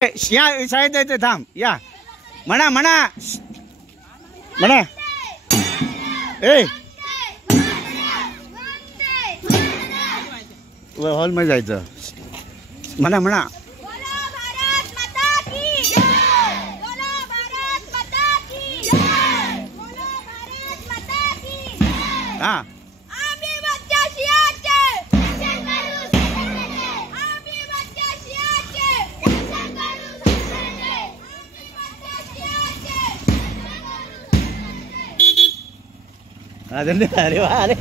या शाळेत जायचं थांब या म्हणा म्हणा म्हणा ए हॉल मध्ये जायचं म्हणा म्हणा हा अरे वा अरे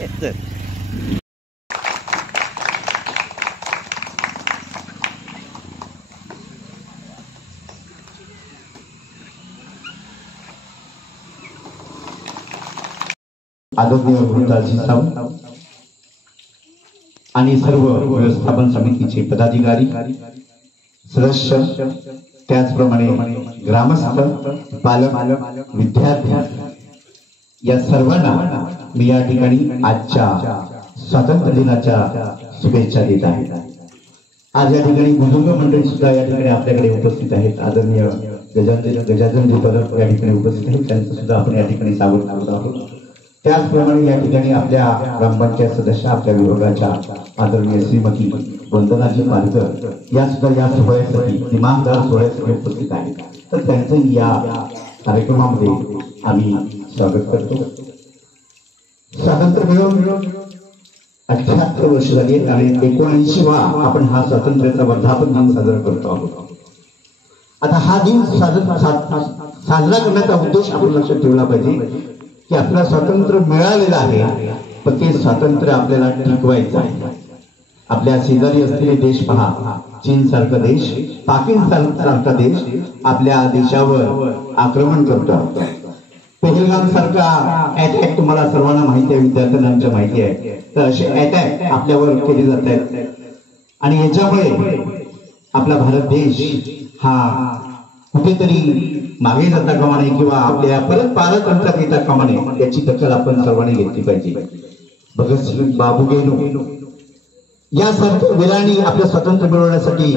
आदरणीय गुरुदासजी साहेब आणि सर्व व्यवस्थापन समितीचे पदाधिकारी सदस्य त्याचप्रमाणे ग्रामस्थ पालक विद्यार्थी या सर्वांना मी या ठिकाणी आजच्या स्वातंत्र्य दिनाच्या शुभेच्छा देत आहे। आज या ठिकाणी बुजुर्ग मंडळी सुद्धा या ठिकाणी आपल्याकडे उपस्थित आहेत। आदरणीय गजाननजी पदर या ठिकाणी उपस्थित आहेत, त्यांचं सुद्धा आपण या ठिकाणी स्वागत करत आहोत। त्याचप्रमाणे या ठिकाणी आपल्या ग्रामपंचायत सदस्य आपल्या विभागाच्या आदरणीय श्रीमती वंदनाजी पालकर या सुद्धा या सोहळ्यासाठी इमानदार सोहळ्यासाठी उपस्थित आहेत, तर त्यांचं या कार्यक्रमामध्ये आम्ही स्वागत करतो। स्वातंत्र्य मिळून 78 वर्ष झाली आणि 79वा आपण हा स्वातंत्र्याचा वर्धापन दिन साजरा करतो आहोत। आता हा दिन साजरा करण्याचा उद्देश आपण लक्षात ठेवला पाहिजे की आपलं स्वातंत्र्य मिळालेलं आहे, पण ते स्वातंत्र्य आपल्याला टिकवायचं आहे। आपल्या शेजारी असलेले देश पहा, चीन सारखा देश, पाकिस्तान सारखा देश आपल्या देशावर आक्रमण करतो। पहलगाम सारखा अटॅक तुम्हाला सर्वांना माहिती आहे, विद्यार्थ्यांना माहिती आहे, तर असे अटॅक आपल्यावर केले जात आहेत आणि याच्यामुळे आपला भारत देश हा कुठेतरी मागे जाता कामा नये किंवा आपल्या परत पारतंत्र्यात येता कामा नये, याची दखल आपण सर्वांनी घेतली पाहिजे। भगतसिंग, बाबू गेनू यासारख्या वीरांनी आपलं स्वातंत्र्य मिळवण्यासाठी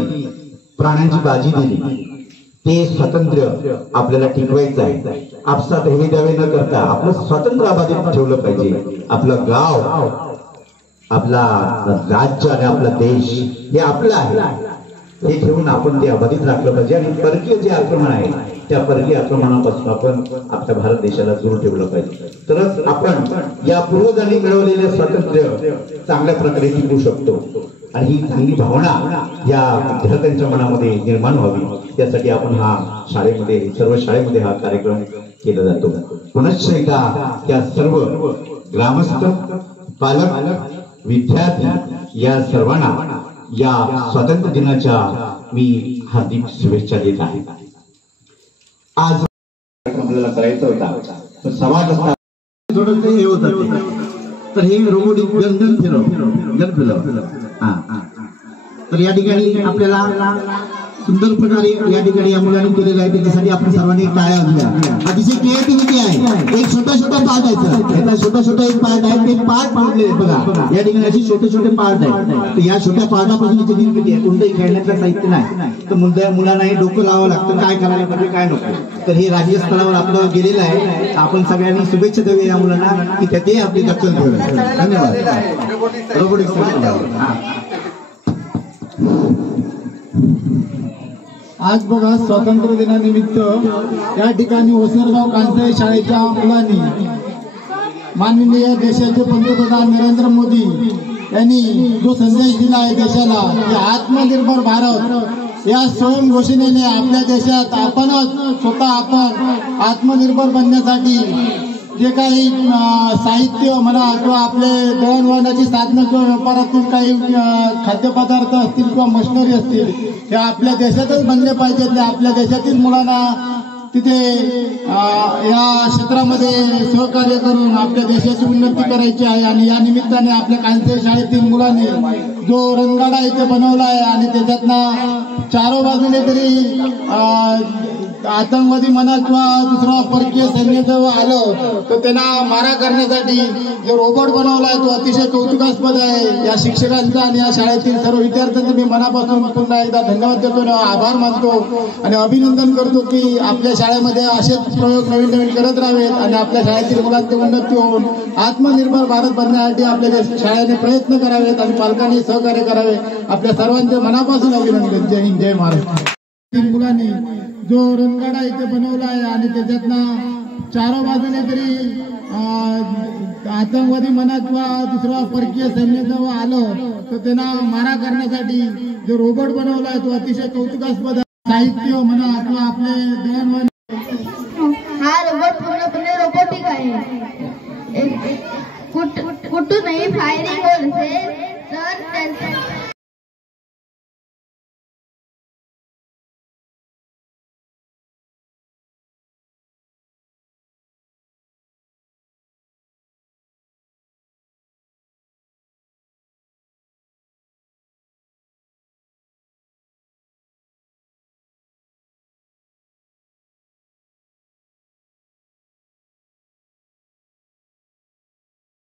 प्राणांची बाजी दिली। ते स्वातंत्र्य आपल्याला टिकवायचं आहे। आपसात हे द्यावे न करता आपलं स्वातंत्र्य अबाधित ठेवलं पाहिजे। आपलं गाव, आपला राज्य आणि आपला देश हे आपलं आहे, हे ठेवून आपण ते अबाधित राखलं पाहिजे आणि परकीय जे आक्रमण आहे त्या परकीय आक्रमणापासून आपण आपल्या भारत देशाला दूर ठेवलं पाहिजे, तरच आपण या पूर्वजांनी मिळवलेले स्वातंत्र्य चांगल्या प्रकारे टिकवू शकतो आणि ही चांगली भावना या विद्यार्थ्यांच्या मनामध्ये निर्माण व्हावी, त्यासाठी आपण हा शाळेमध्ये सर्व शाळेमध्ये हा कार्यक्रम केला जातो। पुनश्च एकदा त्या सर्व ग्रामस्थ, पालक, विद्यार्थी या सर्वांना या स्वातंत्र्य दिनाच्या मी हार्दिक शुभेच्छा देत आहे। आज आपल्याला करायचा होता तर समाज थोडं हे होतं, तर हे रोबोटिक गन फिरव तर या ठिकाणी आपल्याला सुंदर प्रकारे या ठिकाणी या मुलांनी केलेलं आहे, त्याच्यासाठी आपण सर्वांनी टाळ्या वाजवल्या। अतिशय क्रिएटिव्हिटी आहे। एक छोटा छोटा पार्ट आहे, त्याचा छोटा छोटा एक पार्ट आहे, ते पार्ट पडले बघा या ठिकाणी असे छोटे छोटे पार्ट आहेत। तर या छोट्या पार्टापासून किती आहे, कोणतंही खेळण्याचं साहित्य नाही, तर मुलांना हे डोकं लावावं लागतं, काय करायला पाहिजे काय नको। तर हे राज्य स्तरावर आपलं गेलेलं आहे, आपण सगळ्यांनी शुभेच्छा देऊया या मुलांना की ते आपली दखल घेऊया। धन्यवाद। रोबोटिक्स आज बघा स्वातंत्र्य दिनानिमित्त या ठिकाणी ओसरगाव कांसाळे शाळेच्या मुलांनी माननीय देशाचे पंतप्रधान नरेंद्र मोदी यांनी जो संदेश दिला आहे देशाला की आत्मनिर्भर भारत या स्वयंघोषणेने आपल्या देशात आपणच स्वतः आपण आत्मनिर्भर बनण्यासाठी जे काही साहित्य म्हणा किंवा आपले दळणवळणाची साधनं किंवा व्यापारातील काही खाद्यपदार्थ असतील किंवा मशिनरी असतील हे आपल्या देशातच बनले पाहिजेत। आपल्या देशातील मुलांना तिथे या क्षेत्रामध्ये सहकार्य करून आपल्या देशाची उन्नती करायची आहे आणि या निमित्ताने आपल्या कांसाळे शाळेतील मुलांनी जो रणगाडा इथे बनवला आहे आणि त्याच्यातनं चारो बाजूने तरी आतंकवादी म्हणा किंवा दुसरा परकीय सैन्य जेव्हा आलं तर त्यांना मारा करण्यासाठी जो रोबोट बनवलाय तो अतिशय कौतुकास्पद आहे. या शिक्षकांचा आणि या शाळेतील सर्व विद्यार्थ्यांचा मी मनापासून पुन्हा एकदा धन्यवाद देतो, आभार मानतो आणि अभिनंदन करतो की आपल्या शाळेमध्ये असेच प्रयोग नवीन नवीन करत राहावेत आणि आपल्या शाळेतील मुलांची उन्नती होऊन आत्मनिर्भर भारत बनण्यासाठी आपल्या शाळेने प्रयत्न करावेत आणि पालकांनी सहकार्य करावे. आपल्या सर्वांचे मनापासून अभिनंदन. जय हिंद, जय महाराष्ट्र. मुलांनी जो रणगाडा इथे बनवला आहे आणि त्याच्यातनं चारो बाजूने तरी आतंकवादी म्हणा किंवा दुसरा परकीय सैन्य जेव्हा आलं तर त्यांना मारा करण्यासाठी जो रोबोट बनवलाय तो अतिशय कौतुकास्पद साहित्य म्हणा किंवा आपले दळणवळण. हा रोबोट पूर्णपणे रोबोटिक आहे. कुठूनही फायरिंग होत असेल तर त्यांचा